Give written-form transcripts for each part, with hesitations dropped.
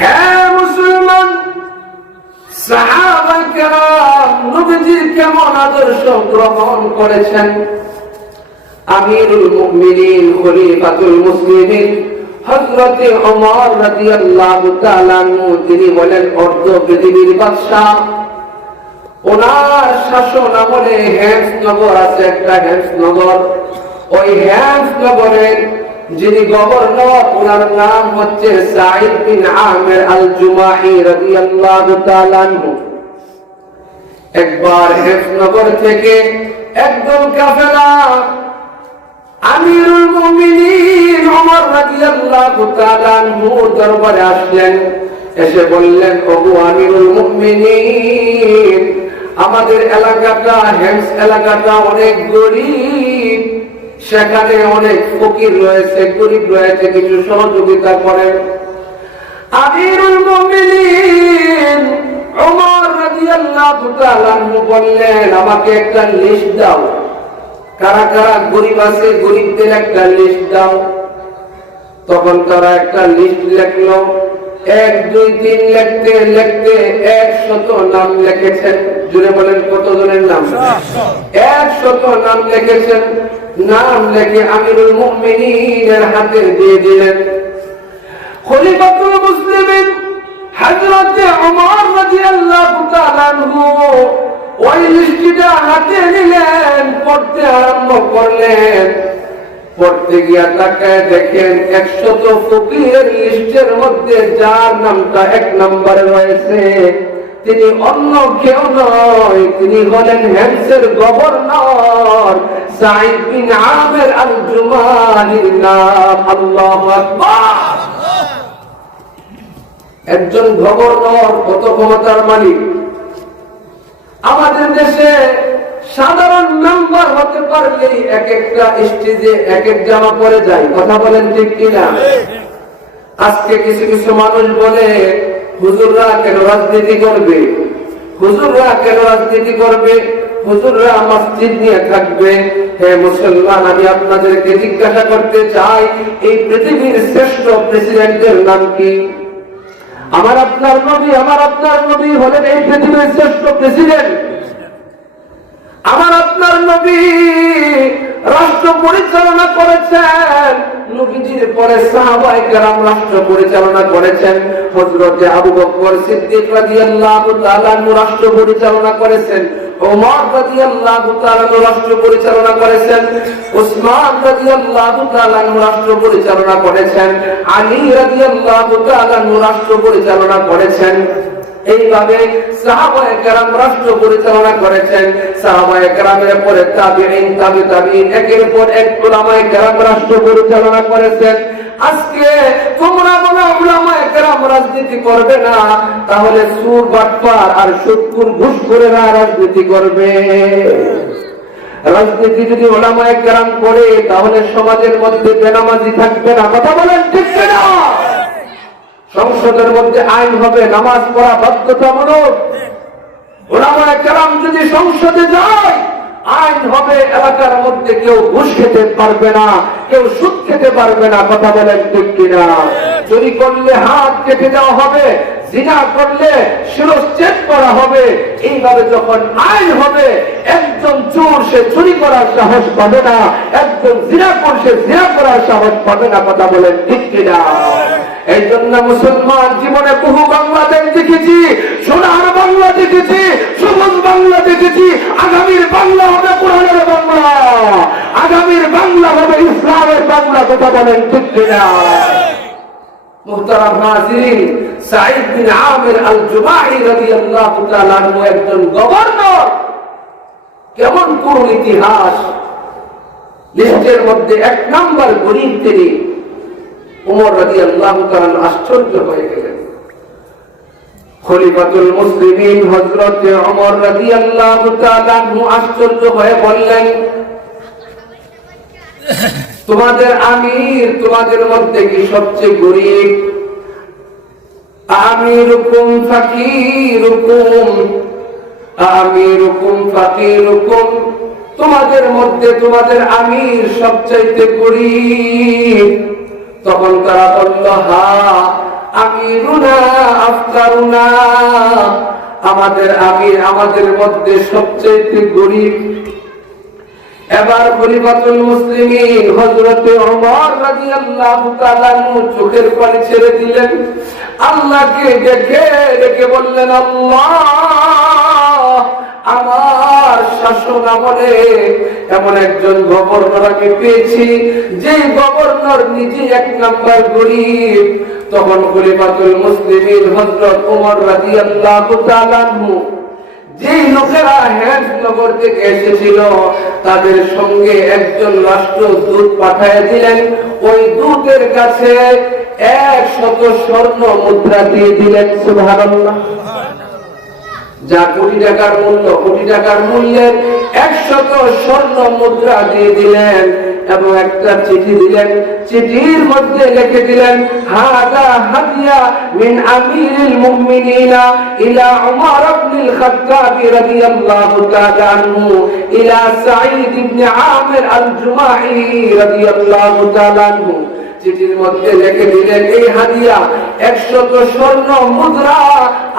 হ্যাঁ মুসলমান, সাহাবায়ে কেরাম নবীজির কেমন আদর্শ গ্রহণ করেছেন। আমিরুল মুমিনিন খলিফাতুল মুসলিমিন হযরত ওমর রাদিয়াল্লাহু তাআলা আনহু তিনি বলেন, অর্ধ পৃথিবীর বাদশা, ওনার শাসন আমলে হেমস নগর আছে, একটা হেমস নগর। ওই হেমস নগরের যিনি গভর্নর, ওনার নাম হচ্ছে সাঈদ বিন আমির আল জুমাহি রাদিয়াল্লাহু তাআলা আনহু। একবার হেমস নগর থেকে একদল কাফেলা আমিরুল মুমিনিন ওমর রাদিয়াল্লাহু তাআলা আনহুর দরবারে আসলেন। এসে বললেন, ওগো আমিরুল মুমিনিন, আমাদের এলাকাটা, হেমস এলাকাটা অনেক গরিব, সেখানে অনেক ফকির রয়েছে, গরিব রয়েছে, কিছু সহযোগিতা করেন। আমিরুল মুমিনিন ওমর রাদিয়াল্লাহু তাআলা আনহু বললেন, আমাকে একটা লিস্ট দাও, কারা কারা গরিব আছে, গরিবদের একটা লিস্ট দাও। তখন তারা একটা লিস্ট লিখলো। 1 2 3 লিখতে লিখতে 100 নাম লিখেছেন। জুড়ে বলেন, কতজনের নাম? 100 নাম লিখেছেন। নাম লিখে আমিরুল মুমিনিনের হাতে দিয়ে দিলেন। খলিফাতুল মুসলিমিন হযরত ওমর রাদিয়াল্লাহু তাআলা আনহু ওই লিস্টটা হাতে নিলেন, পড়তে আরম্ভ করলেন। পড়তে গিয়া তাকায় দেখেন 100 ফকিরের লিস্টের মধ্যে যার নামটা 1 নম্বরে রয়েছে তিনি অন্য কেউ নয়, তিনি হলেন হেমসের গভর্নর সাঈদ বিন আমির আল জুমাহির নাম। আল্লাহু আকবার! একজন গভর্নর কত ক্ষমতার মালিক! আমাদের দেশে সাধারণ মেম্বার হতে পারলে এক একটা স্টেজে এক এক জামা পরে যায়। কথা বলেন ঠিক কিনা? আজকে কিছু কিছু মানুষ বলে, হুজুররা কেন রাজনীতি করবে, হুজুররা কেন রাজনীতি করবে, হুজুররা মসজিদ নিয়ে থাকবে। হে মুসলমান, আমি আপনাদেরকে জিজ্ঞাসা করতে চাই, এই পৃথিবীর শ্রেষ্ঠ প্রেসিডেন্টের নাম কি? আমার আপনার নবী হলেন এই পৃথিবীর শ্রেষ্ঠ প্রেসিডেন্ট। আমার আপনার নবী রাষ্ট্র পরিচালনা করেছেন, নবীজির পরে সাহাবায়ে কেরাম রাষ্ট্র পরিচালনা করেছেন। হযরত আবু বকর সিদ্দিক রাদিয়াল্লাহু তাআলা রাষ্ট্র পরিচালনা করেছেন, ওমর রাদিয়াল্লাহু তাআলা রাষ্ট্র পরিচালনা করেছেন, উসমান রাদিয়াল্লাহু তাআলা রাষ্ট্র পরিচালনা করেছেন, আলী রাদিয়াল্লাহু তাআলা রাষ্ট্র পরিচালনা করেছেন। এইভাবে সাহাবায়ে কেরাম রাষ্ট্র পরিচালনা করেছেন। সাহাবায়ে কেরামের পরে তাবিঈন, তাবিঈন, একের পর এক উলামায়ে কেরাম রাষ্ট্র পরিচালনা করেছেন। আজকে তোমরা বলো উলামায়ে কেরাম রাজনীতি করবে না, তাহলে সুর, বাটপার আর সুদখোর, ঘুষখোরেরা রাজনীতি করবে। রাজনীতি যদি উলামায়ে কেরাম করে, তাহলে সমাজের মধ্যে বেনামাজি থাকবে না। কথা বলেন ঠিক না? সংসদের মধ্যে আইন হবে, নামাজ পড়া বাধ্যতামূলক। উলামায়ে কেরাম যদি সংসদে যায়, আইন হবে, এলাকার মধ্যে কেউ ঘুষ খেতে পারবে না, কেউ সুদ খেতে পারবে না। কথা বলেন ঠিক কিনা? চুরি করলে হাত কেটে দেওয়া হবে, জিনা করলে শিরশ্ছেদ করা হবে। এইভাবে যখন আইন হবে, একজন চোর সে চুরি করার সাহস পাবে না, একজন জিনাখোর সে জিনা করার সাহস পাবে না। কথা বলেন ঠিক কিনা? এই জন্য মুসলমান জীবনে বহু বাংলাদেশ দেখেছি, সোনার বাংলা দেখেছি, সবুজ বাংলা দেখেছি। আগামীর বাংলা হবে কোরআনের বাংলা, আগামীর বাংলা হবে ইসলামের বাংলা। কথা বলেন ঠিক কিনা? মুহতারাম হাজিরিন, সাঈদ বিন আমির আল জুমাহি রাদিয়াল্লাহু তাআলা আনহু একজন গভর্নর। কেমন করুণ ইতিহাস! লিস্টের মধ্যে 1 নম্বর গরিব তিনি। ওমর রাদিয়াল্লাহু তাআলা আশ্চর্য হয়ে গেলেন। খলিফাতুল মুসলিমিন হযরত ওমর রাদিয়াল্লাহু তাআলা আনহু আশ্চর্য হয়ে বললেন, তোমাদের আমির, তোমাদের মধ্যে কি সবচেয়ে গরিব? আমিরুকুম ফাকিরুকুম, আমিরুকুম ফাকিরুকুম, তোমাদের মধ্যে তোমাদের আমির সবচাইতে গরিব। তখন তারা বলল, হ্যাঁ, আমিরুল দাও না। আমাদের আমির আমাদের মধ্যে সবচেয়ে গরিব। এবার খলিফাতুল মুসলিমিন হযরতে ওমর রাদিয়াল্লাহু তাআলা চোখের পানি ছেড়ে দিলেন, আল্লাহকে ডেকে ডেকে বললেন, আল্লাহ, আমার শাসন আমলে এমন একজন গভর্নর আমি পেয়েছি যে গভর্নর নিজে এক নাম্বার গরিব। তখন খলিফাতুল মুসলিমিন হযরত ওমর রাদিয়াল্লাহু তাআলা যে লোকেরা হেমনগর থেকে এসেছিল তাদের সঙ্গে একজন রাষ্ট্রদূত পাঠিয়ে দিলেন। ওই দূতের কাছে 100 স্বর্ণ মুদ্রা দিয়ে দিলেন। সুবহানাল্লাহ। যা কোটি টাকার মূল্য, কোটি টাকার মূল্যের 100 স্বর্ণ মুদ্রা দিয়ে দিলেন এবং একটা চিঠি দিলেন। চিঠির মধ্যে লিখে দিলেন, হাদা হাদিয়া মিন আমিরিল মুমিনিনা ইলা উমর ইবনুল খাত্তাব রাদিয়াল্লাহু তাআলা আনহু ইলা সাঈদ ইবনে আমির আল-জুমাহি রাদিয়াল্লাহু তাআলা আনহু। চিঠির মধ্যে লিখে দিলেন, এই হাদিয়া 100 স্বর্ণ মুদ্রা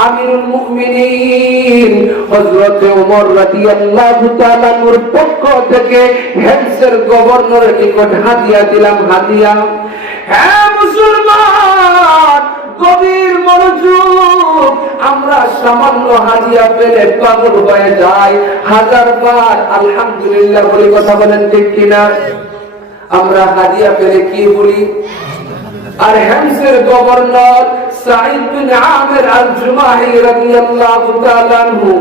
আমিরুল মুমিনিন হযরত ওমর রাদিয়াল্লাহু তাআলার পক্ষ থেকে হেমসের গভর্নরের নিকট হাদিয়া দিলাম। হাদিয়া। হ্যাঁ মুসলমান, গভীর মনোযোগ। আমরা সামান্য হাদিয়া পেলে পাগল হয়ে যাই, হাজারবার আলহামদুলিল্লাহ বলে কথা বলেন, ঠিক কিনা? আমরা হাদিয়া পেলে কি বলি? আর হেমসের গভর্নর সাঈদ বিন আমির আল-জুমাহি রাদিয়াল্লাহু তাআলা আনহু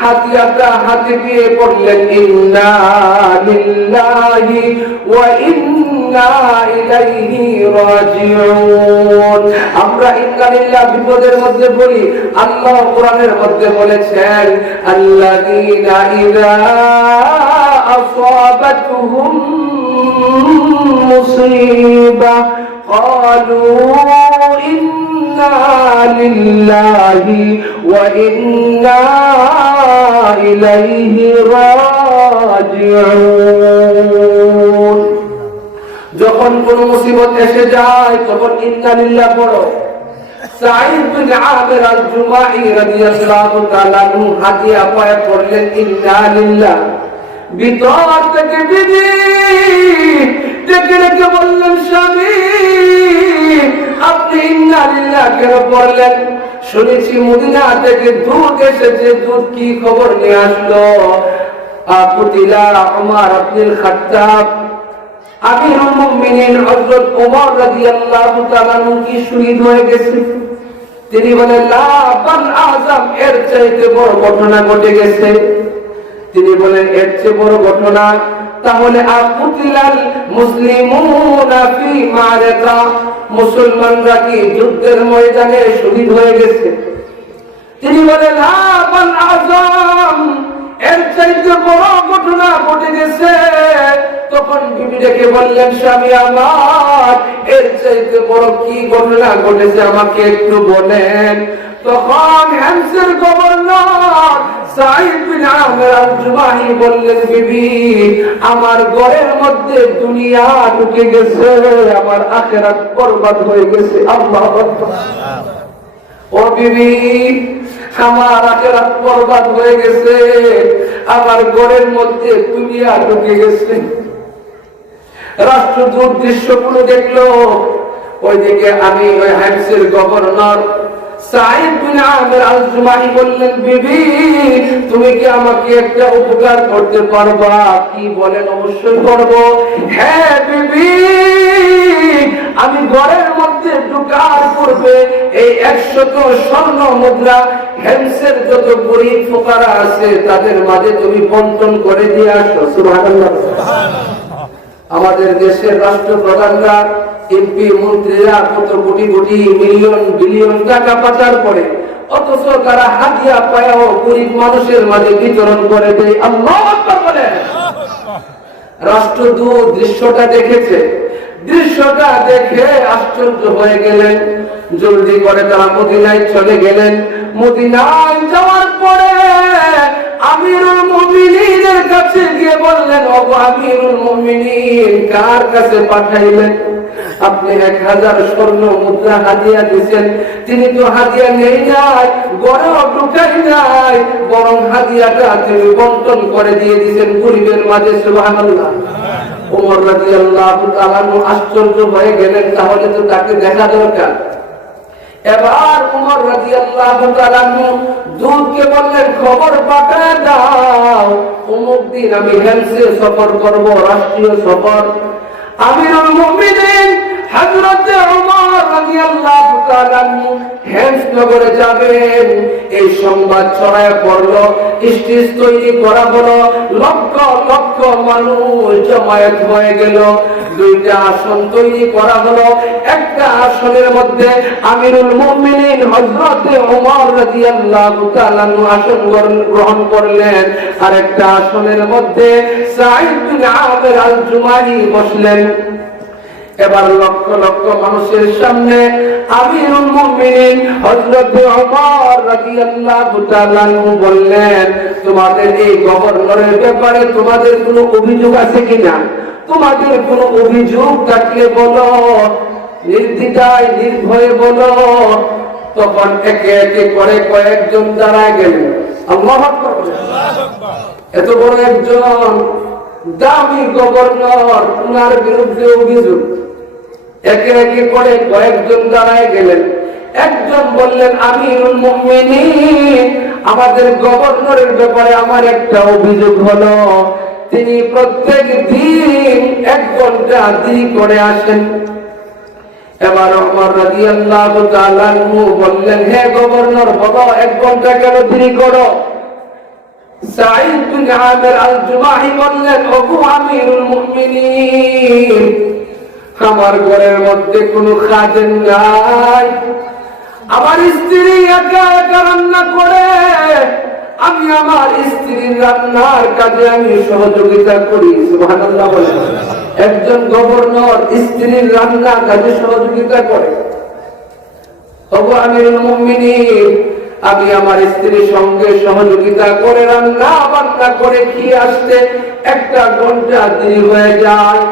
হাদিয়াটা হাতে দিয়ে পড়লেন, ইন্না লিল্লাহি ওয়া ইন্না ইলাইহি রাজিউন। আমরা ইন্না লিল্লাহ বিপদের মধ্যে বলি, আল্লাহ কোরআনের মধ্যে বলেছেন, আল্লাযীনা ইযা আসাবাতুহুম মুসিবা قالوا إنا لله وإنا إليه راجعون। যখন কোন মুসিবত এসে যায় তখন ইন্না লিল্লাহ পড়ো। সাঈদ বিন আমির আল-জুমাহি রাদিয়াল্লাহু তাআলা হাদিয়া পায় পড়লেন, ইন্না লিল্লাহ। ভিতর থেকে বিবি ডেকে ডেকে বললেন, স্বামী, আপনি ইন্না লিল্লাহ কেন পড়লেন? শুনেছি মদিনা থেকে দূত এসেছে, দূত কি খবর নিয়ে আসলো? কুতিলা উমর ইবনুল খাত্তাব, আমিরুল মুমিনিন হযরত ওমর রাদিয়াল্লাহু তাআলা কি শহীদ হয়ে গেছে। তিনি বলেন, লা বাল আযম, এর চাইতে বড় ঘটনা ঘটে গেছে। তিনি বলেন, এর চেয়ে বড় ঘটনা তাহলে আকুতিলাল মুসলিমুনা ফি মারাকা, মুসলমানরা কি যুদ্ধের ময়দানে শহীদ হয়ে গেছে? তিনি বলেন, লা বাল আযম, এর চাইতে বড় ঘটনা ঘটে গেছে। তখন বিবি ডেকে বললেন, স্বামী আমার, এর চাইতে বড় কি ঘটনা ঘটেছে আমাকে একটু বলেন। তখন হেমসের গভর্নর সাঈদ বিন আমির আল-জুমাহি বললেন, বিবি, আমার ঘরের মধ্যে দুনিয়া ঢুকে গেছে, আমার আখিরাত বরবাদ হয়ে গেছে। আল্লাহু আকবার। ও বিবি, আমার আখিরাত বরবাদ হয়ে গেছে, আমার ঘরের মধ্যে দুনিয়া ঢুকে গেছে। রাষ্ট্রদূত দৃশ্যগুলো দেখলো, ওইদিকে আমি ওই হেমসের গভর্নর সাঈদ বিন আমির আল-জুমাহি বললেন, বিবি, তুমি কি আমাকে একটা উপকার করতে পারবা? কি বলেন? অবশ্যই করব। হ্যাঁ বিবি, আমি ঘরের মধ্যে ঢোকার পূর্বে এই 100 স্বর্ণ মুদ্রা হেমসের যত গরীব ফুকারা আছে তাদের মাঝে তুমি বন্টন করে দিয়ে আসো। সুবহানাল্লাহ। আমাদের দেশের রাষ্ট্রপ্রধানরা, এমপি, মন্ত্রীরা কত কোটি কোটি মিলিয়ন বিলিয়ন টাকা পাচার করে, অথচ তারা হাদিয়া পায়াও গরিব মানুষের মাঝে বিতরণ করে দেয়। আল্লাহু আকবার বলেন। রাষ্ট্রদূত দৃশ্যটা দেখেছে, দৃশ্যটা দেখে আশ্চর্য হয়ে গেলেন। জলদি করে তারা মদিনায় চলে গেলেন। মদিনায় যাওয়ার পরে আমিরুল মুমিনিনের কাছে গিয়ে বললেন, ওগো আমিরুল মুমিনিন, কার কাছে পাঠাইলেন? আপনি 1000 স্বর্ণ মুদ্রা হাদিয়া দিয়েছেন, তিনি তো হাদিয়া নেই নাই, গড়েও ঢুকাই নাই, বরং হাদিয়াটা তিনি বন্টন করে দিয়ে দিয়েছেন গরিবের মাঝে। সুবহানাল্লাহ। ওমর রাদিয়াল্লাহু তাআলা আশ্চর্য হয়ে গেলেন, তাহলে তো তাকে দেখা দরকার। এবার ওমর রাদিয়াল্লাহু তাআলা দূতকে বললেন, খবর পাঠিয়ে দাও, অমুক দিন আমি হেলসে সফর করব, রাষ্ট্রীয় সফর। আমিরুল মুমিনিন হযরত ওমর রাদিয়াল্লাহু তাআলা হেলস নগরে যাবেন, এই সংবাদ ছড়ায় পড়লো, স্টেজ তৈরি করা হলো, লক্ষ লক্ষ মানুষ জমায়েত হয়ে গেল। 2টা আসন তৈরি করা হলো, একটা আসনের মধ্যে আমিরুল মুমিনিন হযরত ওমর রাদিয়াল্লাহু তাআলা আসন গ্রহণ করলেন, আর একটা আসনের মধ্যে সাঈদ বিন আমির আল-জুমাহি বসলেন। এবার লক্ষ লক্ষ মানুষের সামনে আমিরুল মুমিনিন হযরত ওমর রাদিয়াল্লাহু তাআলা বললেন, তোমাদের এই গভর্নরের ব্যাপারে তোমাদের কোনো অভিযোগ আছে কিনা? তোমাদের কোনো অভিযোগ থাকলে বলো, নির্দ্বিধায় নির্ভয়ে বলো। তখন একে একে করে কয়েকজন দাঁড়ায় গেলেন। আল্লাহু আকবার। এত বড় একজন দামি গভর্নর, উনার বিরুদ্ধে অভিযোগ। একে একে করে কয়েকজন দাঁড়ায় গেলেন। একজন বললেন, আমিরুল মুমিনিন, আমাদের গভর্নরের ব্যাপারে আমার একটা অভিযোগ হলো, তিনি প্রত্যেক দিন 1 ঘন্টা দেরি করে আসেন। এবার ওমর রাদিয়াল্লাহু তাআলা বললেন, হে গভর্নর, বলো 1 ঘন্টা কেন দেরি করো? সাঈদ বিন আমির আল-জুমাহি বললেন, ওগো আমিরুল মুমিনিন, আমার ঘরের মধ্যে কোনো খাদেম নাই, আমার স্ত্রী একা একা রান্না করে, আমি আমার স্ত্রীর রান্নার কাজে আমি সহযোগিতা করি। সুবহানাল্লাহ বলেন। একজন গভর্নর স্ত্রীর রান্নার কাজে সহযোগিতা করে। ওগো আমিরুল মুমিনিন, আমি আমার স্ত্রীর সঙ্গে সহযোগিতা করে রান্না বান্না করে খেয়ে আসতে 1 ঘন্টা দেরি হয়ে যায়।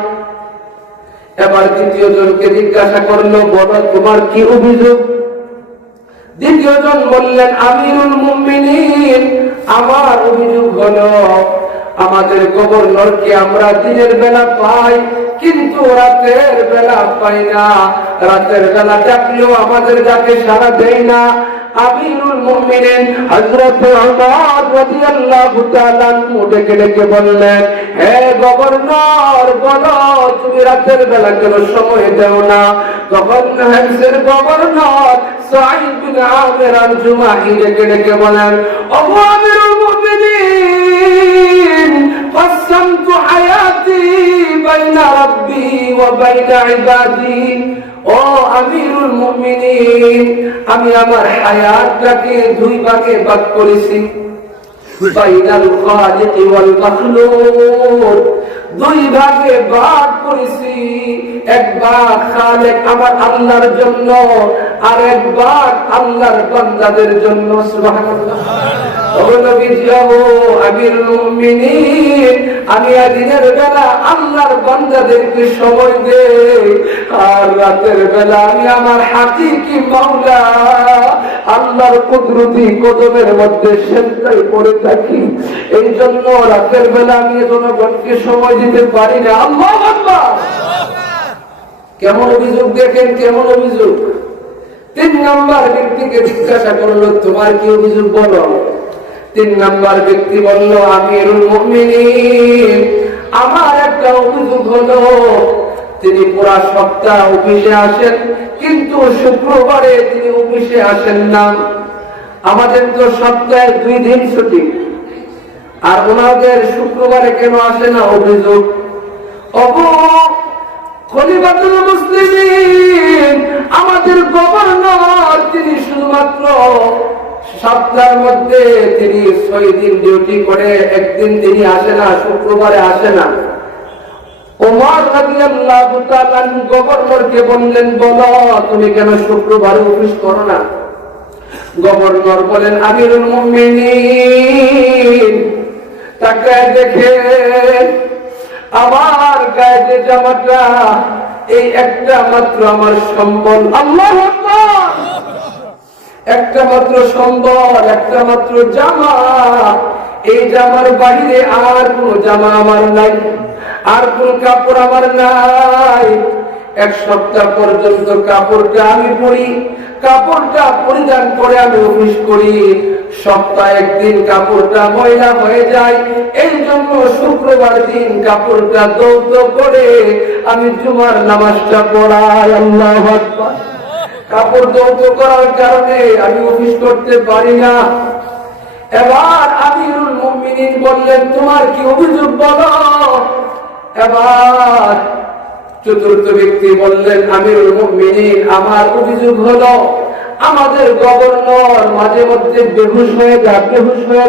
এবার দ্বিতীয় জনকে জিজ্ঞাসা করলো, বলো তোমার কি অভিযোগ? দ্বিতীয় জন বললেন, আমিরুল মুমিনিন, আমার অভিযোগ হলো, আমাদের গভর্নরকে আমরা দিনের বেলা পাই, কিন্তু রাতের বেলা পাই না। রাতের বেলা ডাকলেও আমাদের ডাকে সাড়া দেয় না। আমিরুল মুমিনিন হযরত ওমর রাদিয়াল্লাহু তাআলা ডেকে ডেকে বললেন, হে গভর্নর, বলো তুমি রাতের বেলা কেন সময় দাও না? তখন হেলসের গভর্নর সাঈদ বিন আমির আল-জুমাহি ডেকে ডেকে বলেন, ওগো আমিরুল মুমিনিন, قسمت حياتي بين ربي وبين عبادي। ও আমিরুল মুমিনিন, আমি আমার হায়াতটাকে 2 ভাগে ভাগ করেছি, বাইনাল খালিক ওয়াল মাখলুক, 2 ভাগে ভাগ করেছি। 1 ভাগ খালেক আমার আল্লাহর জন্য, আর 1 ভাগ আল্লাহর বান্দাদের জন্য। সুবহানাল্লাহ। আমিরুল মুমিনিন, আমি দিনের বেলা আল্লাহর বান্দাদেরকে সময় দেই, আর রাতের বেলা আমি আমার হাকিকি মাওলা আল্লাহর কুদরতি কদমের মধ্যে সেজদায় পড়ে থাকি। এই জন্য রাতের বেলা আমি জনগণকে সময় দিতে পারি না। আল্লাহু আকবার। কেমন অভিযোগ দেখেন, কেমন অভিযোগ। 3 নম্বর ব্যক্তিকে জিজ্ঞাসা করলো, তোমার কি অভিযোগ বলো? 3 নম্বর ব্যক্তি বলল, আমিরুল মুমিনিন, আমার একটা অভিযোগ হলো, তিনি পুরা সপ্তাহ অফিসে আসেন, কিন্তু শুক্রবারে তিনি অফিসে আসেন না। আমাদের তো সপ্তাহে 2 দিন ছুটি, আর ওনাদের শুক্রবারে কেন আসে না? অভিযোগ। ওগো খলিফাতুল মুসলিমিন, আমাদের গভর্নর, তিনি শুধুমাত্র সপ্তাহের মধ্যে তিনি 6 দিন ডিউটি করে, 1 দিন তিনি আসে না, শুক্রবারে আসে না। ওমর রাদিয়াল্লাহু তাআলা গভর্নরকে বললেন, বলো তুমি কেন শুক্রবারে অফিস করো না? গভর্নর বলেন, আমিরুল মুমিনিন, তাকে দেখে আমার গায়ে যে জামাটা এই একটা মাত্র আমার সম্বল। আল্লাহু আকবার। একটা মাত্র সম্বল, একটা মাত্র জামা। এই জামার বাহিরে আর কোন জামা আমার নাই, আর কোন কাপড় আমার নাই। এক সপ্তাহ পর্যন্ত কাপড়টা আমি পরি, কাপড়টা পরিধান করে আমি অফিস করি। সপ্তাহে একদিন কাপড়টা ময়লা হয়ে যায়, এই জন্য শুক্রবার দিন কাপড়টা দৌত করে আমি জুমার নামাজটা পড়াই। আল্লাহু আকবার। কাপড় দৌত করার কারণে আমি অফিস করতে পারি না। এবার আমিরুল মুমিনিন বললেন, তোমার কি অভিযোগ বলো। এবার চতুর্থ ব্যক্তি বললেন, আমিরুল মুমিনিন, আমার অভিযোগ হলো আমাদের গভর্নর মাঝে মধ্যে বেহুশ হয়ে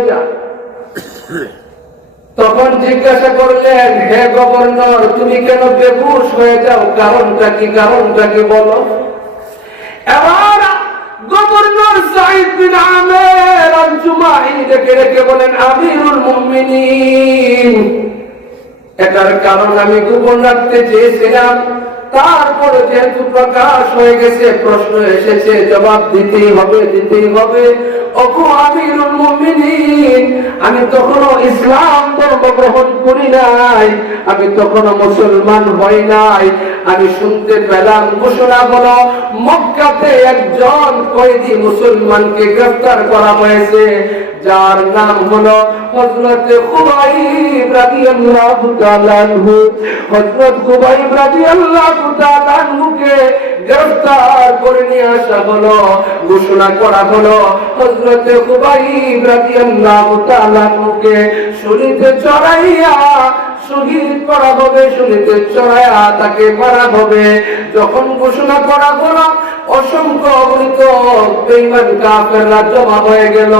যায়। তখন জিজ্ঞাসা করলেন, হে গভর্নর, তুমি কেন বেহুশ হয়ে যাও, কারণটা কি বলো। এবার গভর্নর সাঈদ বিন আমের আল-জুমাহি রেখে বলেন, আমিরুল মুমিনিন, এটার কারণ আমি গোপন রাখতে চেয়েছিলাম, তারপরে যেহেতু প্রকাশ হয়ে গেছে, প্রশ্ন এসেছে, জবাব দিতেই হবে। ওগো আমিরুল মুমিনিন, আমি তখনও ইসলাম ধর্ম গ্রহণ করি নাই, আমি তখনও মুসলমান হই নাই। আমি শুনতে পেলাম ঘোষণা হলো মক্কাতে একজন কয়েদি মুসলমানকে গ্রেফতার করা হয়েছে, যার নাম হলো হযরত খুবাইব রাদিয়াল্লাহু তাআলা আনহু। হযরত খুবাইব রাদিয়াল্লাহু তাআলা আনহুকে গ্রেফতার করে নিয়ে আসা হলো। ঘোষণা করা হলো হযরত খুবাইব রাদিয়াল্লাহু তাআলা আনহুকে শরীরে চড়াইয়া শহীদ করা হবে, শরীরে চড়াইয়া তাকে মারা হবে। যখন ঘোষণা করা হলো, অসংখ্য অগণিত বেঈমান কাফেররা জমা হয়ে গেল,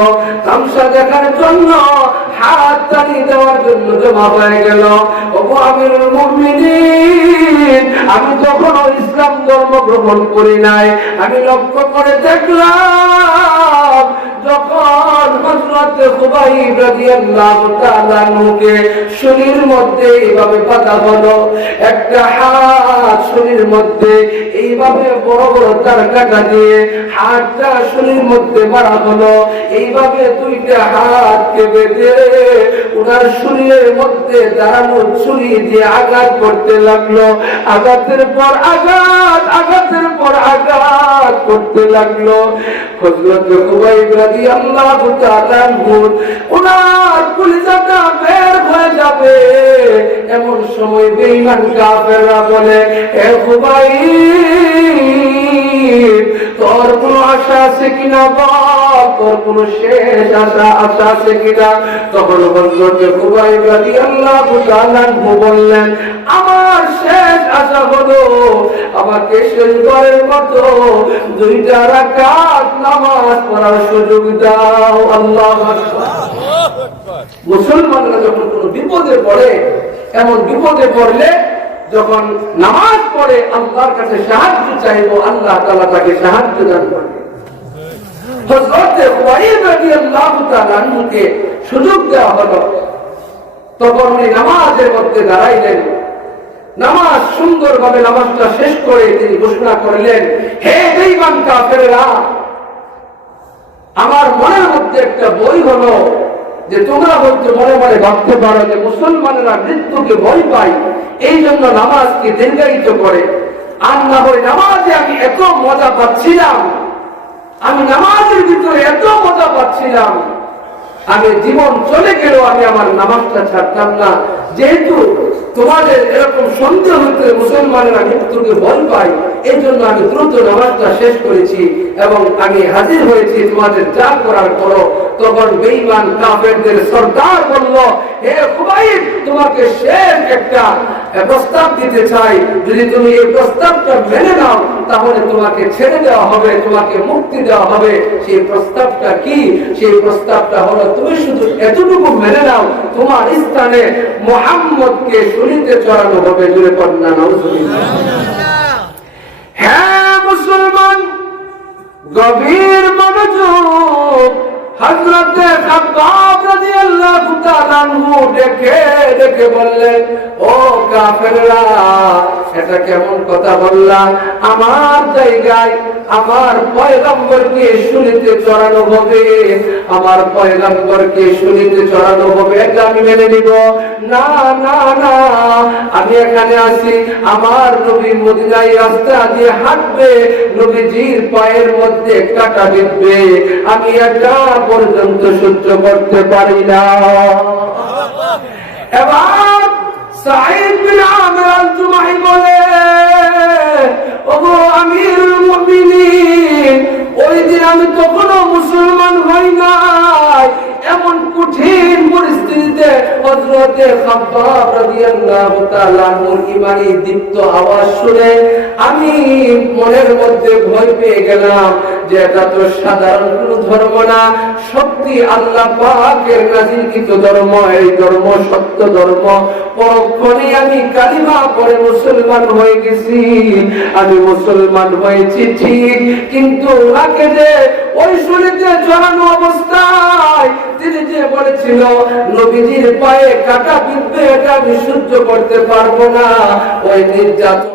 তামসা দেখার জন্য, হাত তালি দেওয়ার জন্য জমা হয়ে গেল। ওগো আমিরুল মুমিনিন, আমি তখনও ইসলাম ধর্ম গ্রহণ করি নাই। আমি লক্ষ্য করে দেখলাম, যখন হযরত খুবাইব রাদিয়াল্লাহু তাআলা আনহুকে শরীরের মধ্যে এইভাবে বাঁধা হলো, একটা হাত শরীরের মধ্যে এইভাবে বড় বড় তার কাটা দিয়ে হাতটা শরীরের মধ্যে মারা হলো, এইভাবে দুইটা হাতকে বেঁধে ওনার শরীরের মধ্যে দাঁড়ানো ছুরি দিয়ে আঘাত করতে লাগলো। আঘাতের পর আঘাত করতে লাগলো। হযরত খুবাইব রাদিয়াল্লাহু তাআলা আনহু ওনার কলিজাটা বের হয়ে যাবে, এমন সময় বেঈমান কাফেররা বলে, হে খুবাইব, তোর কোনো আশা আছে কিনা বল, তোর কোনো শেষ আশা আছে কিনা। তখন হযরত খুবাইব রাদিয়াল্লাহু তাআলা আনহু বললেন, আমার শেষ আশা হলো আমাকে শেষবারের মতো 2 রাকাত নামাজ পড়ার সুযোগ দাও। আল্লাহু আকবার। মুসলমানরা যখন কোনো বিপদে পড়ে, এমন বিপদে পড়লে যখন নামাজ পড়ে আল্লাহর কাছে সাহায্য চাইবো, আল্লাহ তাআলা তাকে সাহায্য দান করবে। হযরত খুবাইব রাদিয়াল্লাহু তাআলা আনহুকে সুযোগ দেওয়া হলো। তখন উনি নামাজের মধ্যে দাঁড়াইলেন। নামাজ সুন্দরভাবে নামাজটা শেষ করে তিনি ঘোষণা করলেন, হে বেঈমান কাফেররা, আমার মনের মধ্যে একটা বই হলো যে তোমরা হয়তো মনে মনে ভাবতে পারো যে মুসলমানেরা মৃত্যুকে ভয় পায়, এই জন্য নামাজকে দীর্ঘায়িত করে। আর না হয় নামাজে আমি এত মজা পাচ্ছিলাম, আমি নামাজের ভিতরে এত মজা পাচ্ছিলাম, আমি জীবন চলে গেলেও আমি আমার নামাজটা ছাড়তাম না। যেহেতু তোমাদের এরকম সন্দেহ হইতে মুসলমানেরা মৃত্যুকে ভয় পায়, এই জন্য আমি দ্রুত নামাজটা শেষ করেছি এবং আমি হাজির হয়েছি, তোমাদের যা করার করো। তখন বেঈমান কাফেরদের সরদার বলল, হে খুবাইব, তোমাকে শেষ একটা প্রস্তাব দিতে চাই, যদি তুমি এই প্রস্তাবটা মেনে নাও তাহলে তোমাকে ছেড়ে দেওয়া হবে, তোমাকে মুক্তি দেওয়া হবে। সেই প্রস্তাবটা কি? সেই প্রস্তাবটা হলো, তুমি শুধু এতটুকু মেনে নাও, তোমার স্থানে মুহাম্মদকে শরীরে চড়ানো হবে। জুড়ে কন্যা নাউজুবিল্লাহ। হ্যাঁ মুসলমান, গভীর মনোযোগ। হযরতে খাব্বাব রাদিয়াল্লাহু তাআলা আনহু ডেকে বললেন, ও কাফেররা, এটা কেমন কথা বললাম? আমার জায়গায় আমার পয়গম্বরকে শুলিতে চড়ানো হবে, আমার পয়গম্বরকে শুলিতে চড়ানো হবে, এটা আমি মেনে নিব না। না না, আমি এখানে আছি, আমার নবী মদিনায় রাস্তা দিয়ে হাঁটবে, নবীজির পায়ের মধ্যে কাঁটা বিঁধবে, আমি এটা পর্যন্ত সহ্য করতে পারি না। এবার সাঈদ বিন আমির আল-জুমাহি বলে, ওগো আমিরুল মুমিনিন, ওই দিন আমি তখনও মুসলমান হই নাই, এমন কঠিন পরিস্থিতিতে হযরতে খাব্বাব রাদিয়াল্লাহু তাআলা আনহুর ঈমানী দীপ্ত আওয়াজ শুনে আমি মনের মধ্যে ভয় পেয়ে গেলাম যে এটা তো সাধারণ কোনো ধর্ম না, সত্যি আল্লাহ পাকের নাযিলকৃত ধর্ম, এই ধর্ম সত্য ধর্ম। পরক্ষণে আমি কালিমা পড়ে মুসলমান হয়ে গেছি। আমি মুসলমান হয়েছি ঠিক, কিন্তু ওনাকে যে ওই শুলিতে চড়ানো অবস্থায় তিনি যে বলেছিল নবীজির পায়ে কাঁটা বিঁধবে, এটা আমি সহ্য করতে পারবো না, ওই নির্যাতন